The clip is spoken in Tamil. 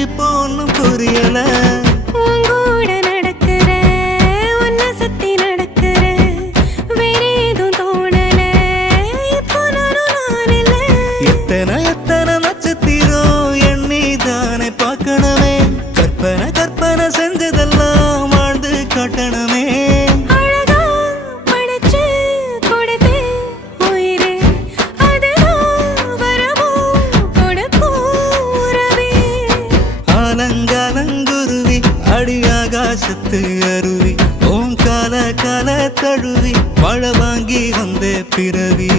இப்போ ஒன்னும் புரியல. உங்கூட நடக்கிற உன்னை சுத்தி நடக்கிற வேற ஏதும் தோணல. இப்போ நான் இல்ல. எத்தனை எத்தனை நட்சத்திரம் எண்ணி தானே பார்க்கணுமே. கற்பனை கற்பனை செஞ்சதெல்லாம் வாழ்ந்து காட்டணுமே. அழகா படைச்சு கொடுத்து உயிரே அதுதான் வரமோ கொடுக்கும் உறவே. ஆலங்காலங்குருவி அடியாகாசத்து அருவி ஓம் கால கால தழுவி மழை வாங்கி வந்த பிறவி.